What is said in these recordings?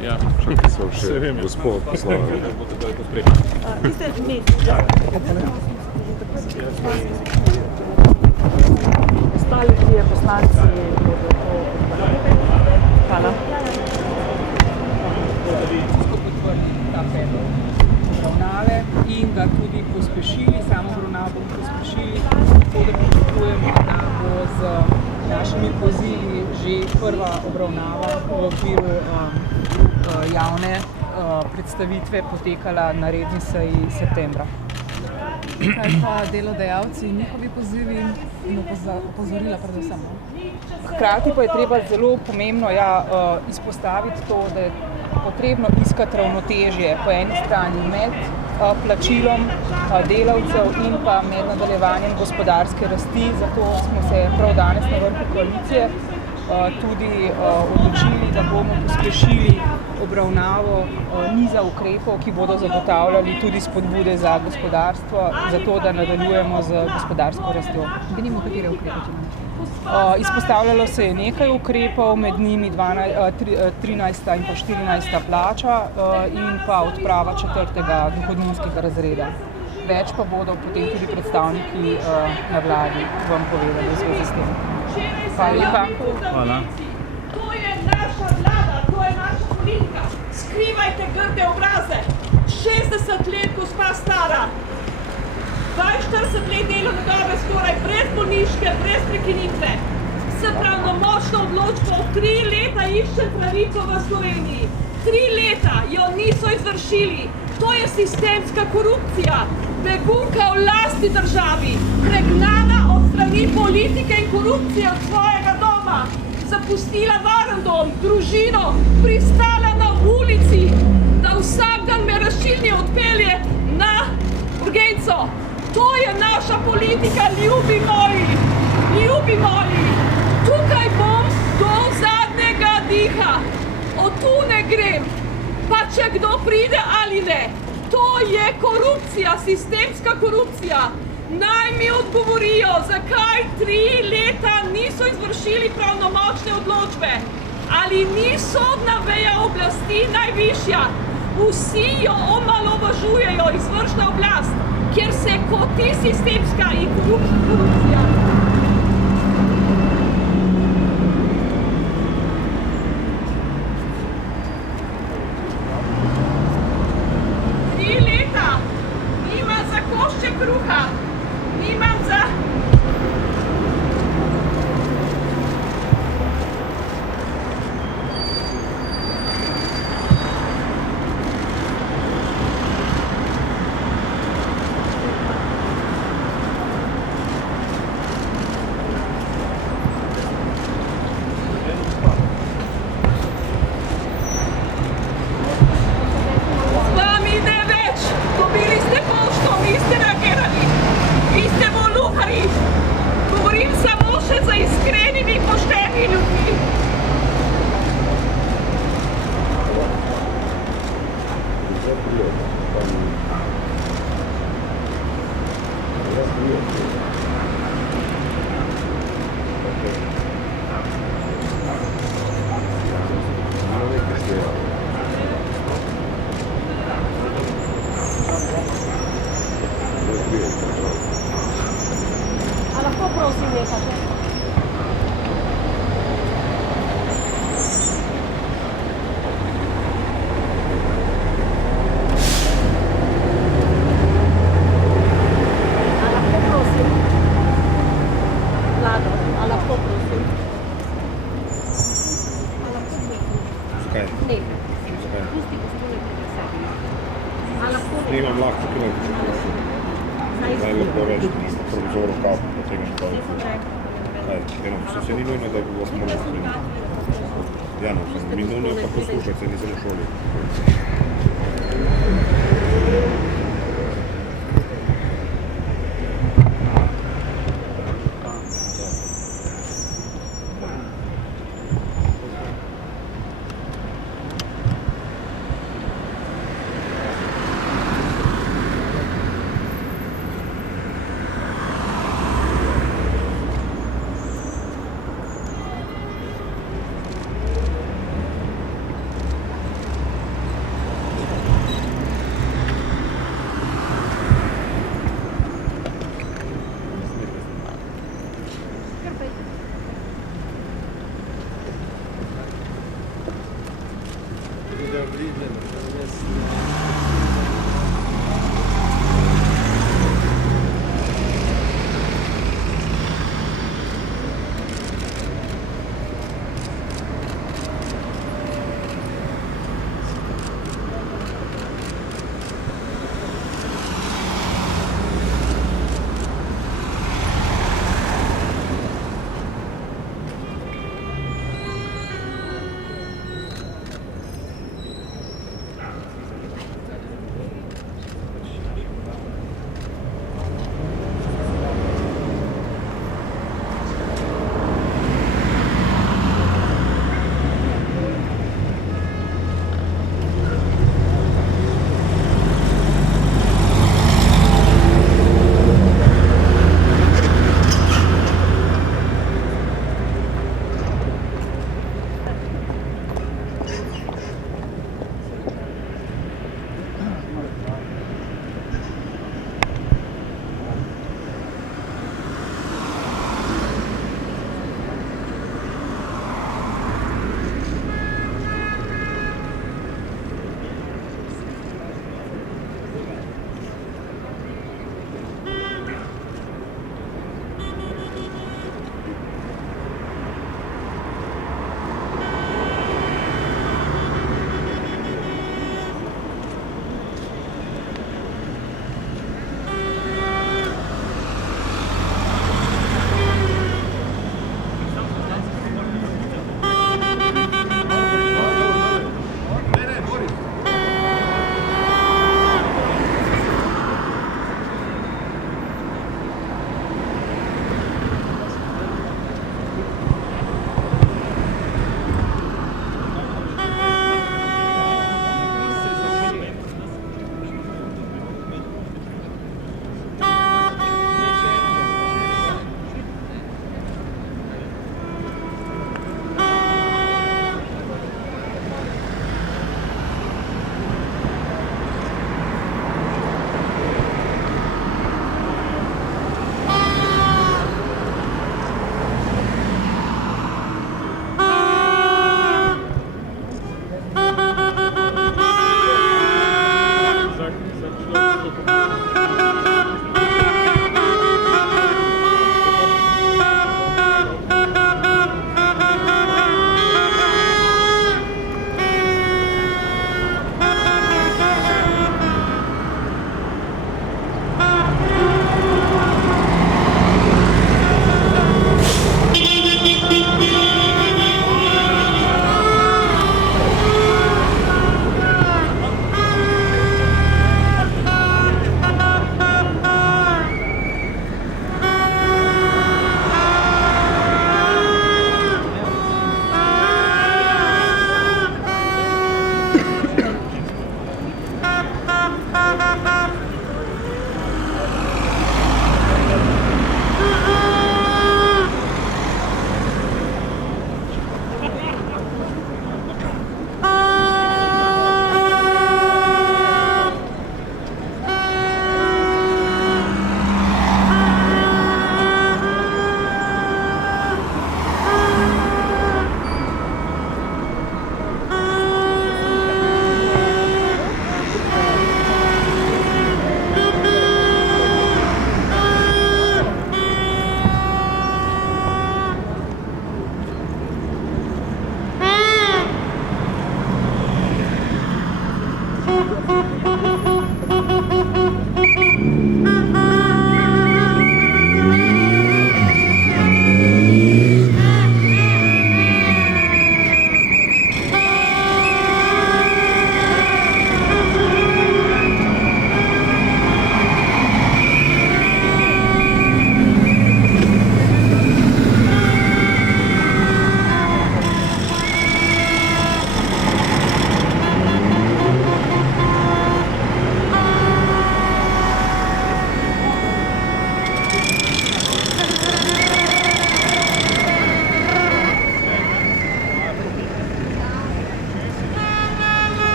Ja, čakaj, sem še gospod poslal. Vi ste med. Ostali trije poslanci bodo to podprli. Hvala. Ta predlog obravnave in ga tudi pospešili, samo obravnavo bomo pospešili, tako da pričakujemo, da bo z našimi pozivi že prva obravnava v okviru javne predstavitve potekala na redni seji septembra. Kaj pa delodajalci in njihovi pozivi in opozorila predvsem? Hkrati pa je treba zelo pomembno izpostaviti to, da je potrebno iskati ravnotežje po eni strani med plačilom delavcev in pa med nadaljevanjem gospodarske rasti. Zato smo se prav danes na vrhu koalicije tudi odločili, da bomo pospešili obravnavo niza ukrepov, ki bodo zagotavljali tudi spodbude za gospodarstvo, zato da nadaljujemo z gospodarsko rastjo. Denimo, katere ukrepe? Izpostavljalo se je nekaj ukrepov, med njimi 13. in pa 14. plača in pa odprava 4. dohodninskega razreda. Več pa bodo potem tudi predstavniki na vladi vam povedali v zvezi s tem. Hvala lepa. Hvala. To je naša vlada, to je naša politika. Skrivajte grde obraze. 60 let gospa stara. 42 let delovne dobe skoraj brez bolniške, brez prekinitve. S pravnomočno odločbo 3 leta išče pravico v Sloveniji. 3 leta jo niso izvršili. To je sistemska korupcija. Begunka v lasti državi. Pregnana od strani politike in korupcije od svojega doma. Zapustila varen dom, družino, pristala na ulici, da vsak dan me razčilni odpelje na urgenco. To je naša politika, ljubi moji, ljubi moji. Tukaj bom do zadnjega diha. Od tu ne grem, pa če kdo pride ali ne. To je korupcija, sistemska korupcija. Naj mi odgovorijo, zakaj 3 leta niso izvršili pravnomočne odločbe. Ali ni sodna veja oblasti najvišja? Vsi jo omalovažujejo, izvršna oblast, kjer se koti sistemska in korupcija.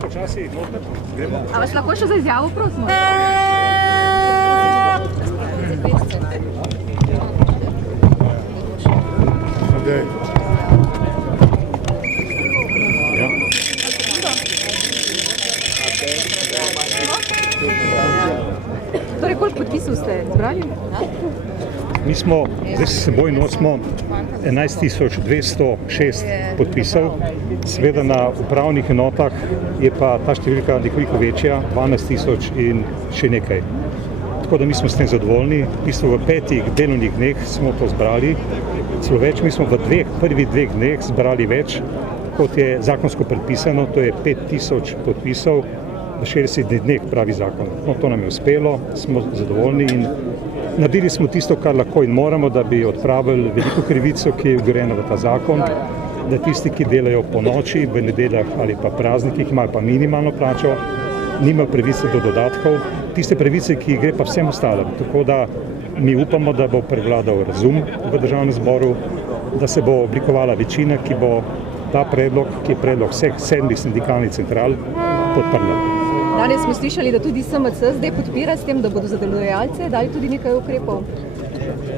počasi, gremo. A vas lahko še za izjavo, prosim? Okay. Torej, koliko podpisov ste zbrali? Mi smo, zdaj s seboj nosimo 11.206 podpisov, seveda na upravnih enotah je pa ta številka nekoliko večja, 12.000 in še nekaj. Tako da mi smo s tem zadovoljni, v bistvu v 5 delovnih dneh smo to zbrali, celo več, mi smo v prvih 2 dneh zbrali več, kot je zakonsko predpisano, to je 5.000 podpisov v 60 dneh, pravi zakon. No, to nam je uspelo, smo zadovoljni in naredili smo tisto, kar lahko in moramo, da bi odpravili veliko krivico, ki je vgrajena v ta zakon, da tisti, ki delajo po noči, v nedeljah ali pa praznikih, imajo pa minimalno plačo, nimajo pravice do dodatkov, tiste pravice, ki gre pa vsem ostalim. Tako da mi upamo, da bo prevladal razum v Državnem zboru, da se bo oblikovala večina, ki bo ta predlog, ki je predlog vseh 7 sindikalnih central, podprla. Danes smo slišali, da tudi SMC zdaj podpira s tem, da bodo za delodajalce dali tudi nekaj ukrepov.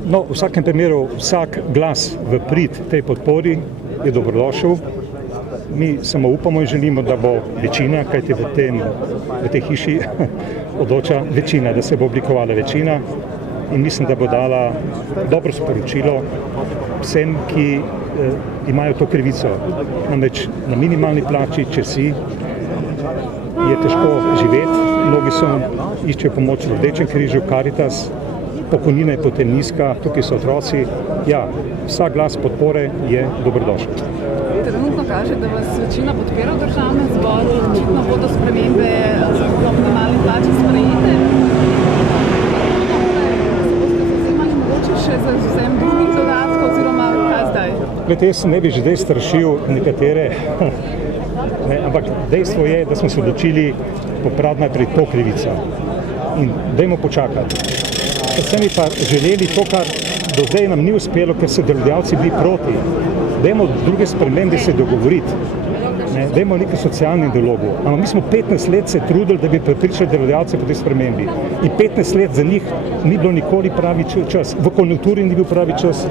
No, v vsakem primeru vsak glas v prid tej podpori je dobrodošel. Mi samo upamo in želimo, da bo večina, kajti v tej hiši odloča večina, da se bo oblikovala večina in mislim, da bo dala dobro sporočilo vsem, ki imajo to krivico. Namreč na minimalni plači, če si, je težko živeti, mnogi iščejo pomoč v Rdečem križu, Karitas, pokojnina je potem nizka, tukaj so otroci. Ja, vsak glas podpore je dobrodošel. Trenutno kaže, da vas večina podpira v Državnem zboru, očitno bodo spremembe v minimalni plači sprejete. Se boste zavzemali mogoče še za izvzem drugih dodatkov oziroma kaj zdaj? Glede, jaz ne bi že zdaj strašil nekatere, ampak dejstvo je, da smo se odločili popraviti najprej to krivico in dajmo počakati. Predvsem bi pa želeli to, kar do zdaj nam ni uspelo, ker so delodajalci bili proti. Dajmo druge spremembe se dogovoriti, dajmo nekaj socialnih dialogov. Ampak mi smo 15 let se trudili, da bi prepričali delodajalce po tej spremembi. In 15 let za njih ni bilo nikoli pravi čas. V konjunkturi ni bil pravi čas,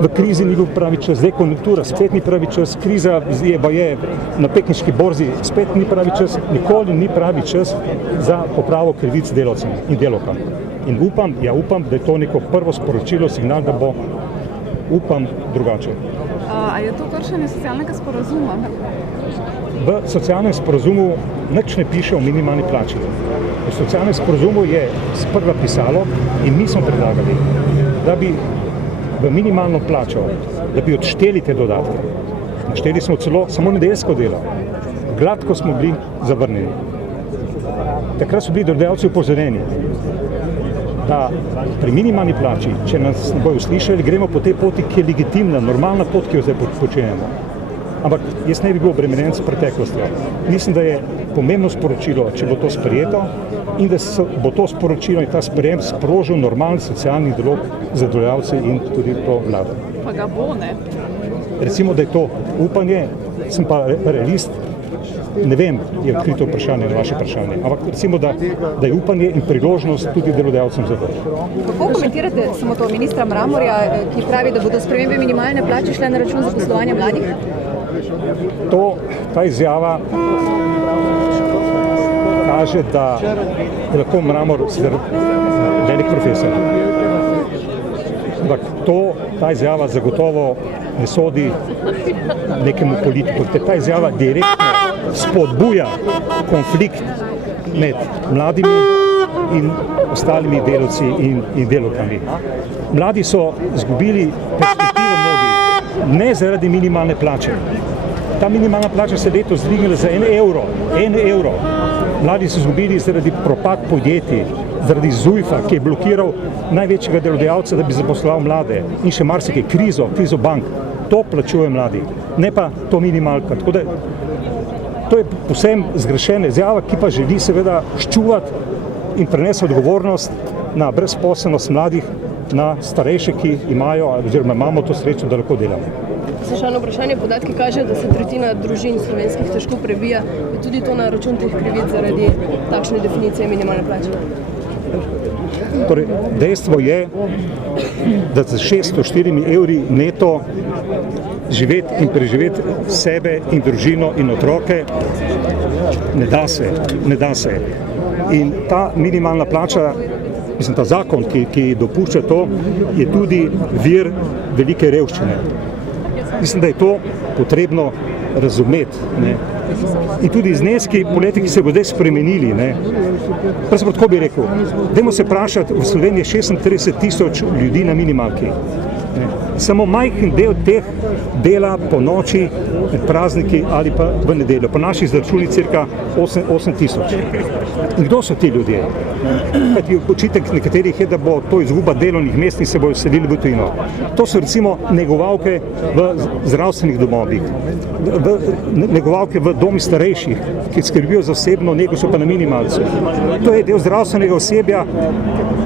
v krizi ni bil pravi čas, zdaj konjunktura spet ni pravi čas, kriza je na pekinški borzi spet ni pravi čas, nikoli ni pravi čas za popravo krivic delavcem in delavkam. In upam, da je to neko prvo sporočilo, signal, da bo, upam, drugače. A je to kršenje socialnega sporazuma? V socialnem sporazumu nič ne piše o minimalni plači. V socialnem sporazumu je sprva pisalo in mi smo predlagali, da bi v minimalno plačo, da bi odšteli te dodatke. Našteli smo celo samo nedeljsko delo. Gladko smo bili zavrnjeni. Takrat so bili delodajalci upozorjeni, da pri minimalni plači, če nas ne bojo slišali, gremo po tej poti, ki je legitimna, normalna pot, ki jo zdaj počenjamo. Ampak jaz ne bi bil obremenjen s preteklostjo. Mislim, da je pomembno sporočilo, če bo to sprejeto in da bo to sporočilo in ta sprejem sprožil normalni socialni dialog za delodajalce in tudi to vlado. Pa ga bo, ne? Recimo, da je to upanje, sem pa realist, ne vem, je odkrito vprašanje na vaše vprašanje, ampak recimo, da je upanje in priložnost tudi delodajalcem za to. Kako komentirate samo to ministra Mramorja, ki pravi, da bodo spremembe minimalne plače šle na račun zaposlovanja mladih? Ta izjava kaže, da je lahko Mramor velik profesor. Ampak ta izjava zagotovo ne sodi nekemu politiku. Ta izjava direktno spodbuja konflikt med mladimi in ostalimi delavci in delavkami. Mladi so izgubili perspektivo mnogi, ne zaradi minimalne plače. Ta minimalna plača se letos dvignila za 1 evro. 1 evro. Mladi so izgubili zaradi propad podjetij, zaradi ZUJF-a, ki je blokiral največjega delodajalca, da bi zaposloval mlade in še marsikaj, krizo bank. To plačujejo mladi, ne pa to minimalka. Tako da to je povsem zgrešena izjava, ki pa želi seveda ščuvati in prenesti odgovornost na brezposelnost mladih, na starejše, ki imajo oziroma imamo to srečo, da lahko delamo. Slušano vprašanje, podatki kažejo, da se tretjina družin slovenskih težko prebija. Je tudi to na račun teh krivic zaradi takšne definicije minimalne plače? Torej, dejstvo je, da za 604 evri neto živeti in preživeti sebe in družino in otroke ne da se. In ta minimalna plača, mislim, ta zakon, ki dopušča to, je tudi vir velike revščine. Mislim, da je to potrebno razumeti. Ne? In tudi zneski politiki se bodo zdaj spremenili. Pravzaprav tako bi rekel, dajmo se vprašati, v Sloveniji je 36 tisoč ljudi na minimalki. Samo majhen del teh dela po noči, med prazniki ali pa v nedeljo. Po naših izračunih cirka 8 tisoč. In kdo so ti ljudje? Očitek nekaterih je, da bo to izguba delovnih mest in se bodo selili v tujino. To so recimo negovalke v zdravstvenih domovih, negovalke v domu starejših, ki skrbijo za osebno nego, so pa na minimalcu. To je del zdravstvenega osebja,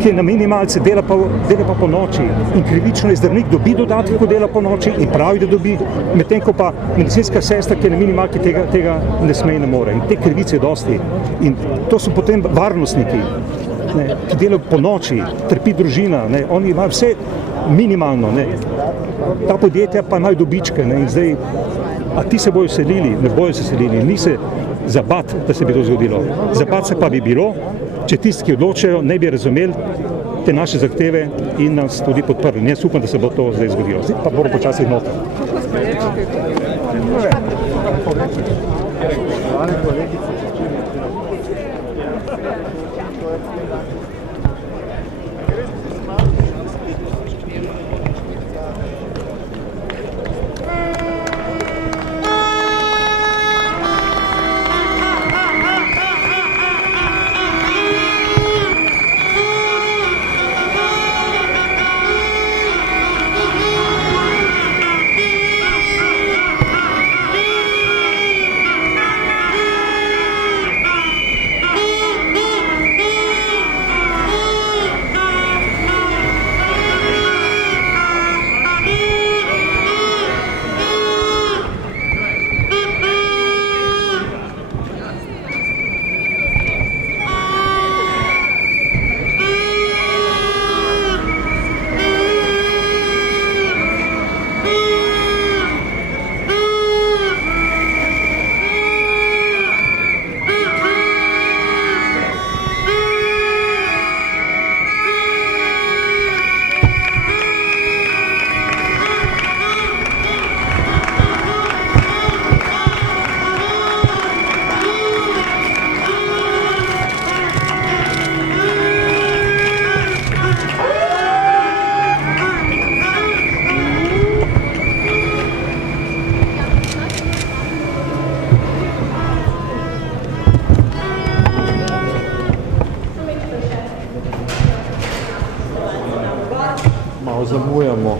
ki je na minimalce, dela pa po noči. In krivično je zdravnik dobi dodatek, ko dela po noči in pravi, da dobi, medtem ko pa medicinska sestra, ki je na minimalki, tega ne sme in ne more. In te krivice je dosti. In to so potem varnostniki, ki delajo po noči, trpi družina, oni imajo vse minimalno. Ta podjetja pa imajo dobičke. In zdaj, a ti se bojo selili? Ne bojo se selili. Ni se zabat, da se bi to zgodilo. Zabat se pa bi bilo, če tisti, ki odločajo, ne bi razumeli te naše zahteve in nas tudi podprli. Jaz upam, da se bo to zdaj zgodilo. Zdaj pa bomo počasi noter. Zamujamo.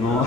No.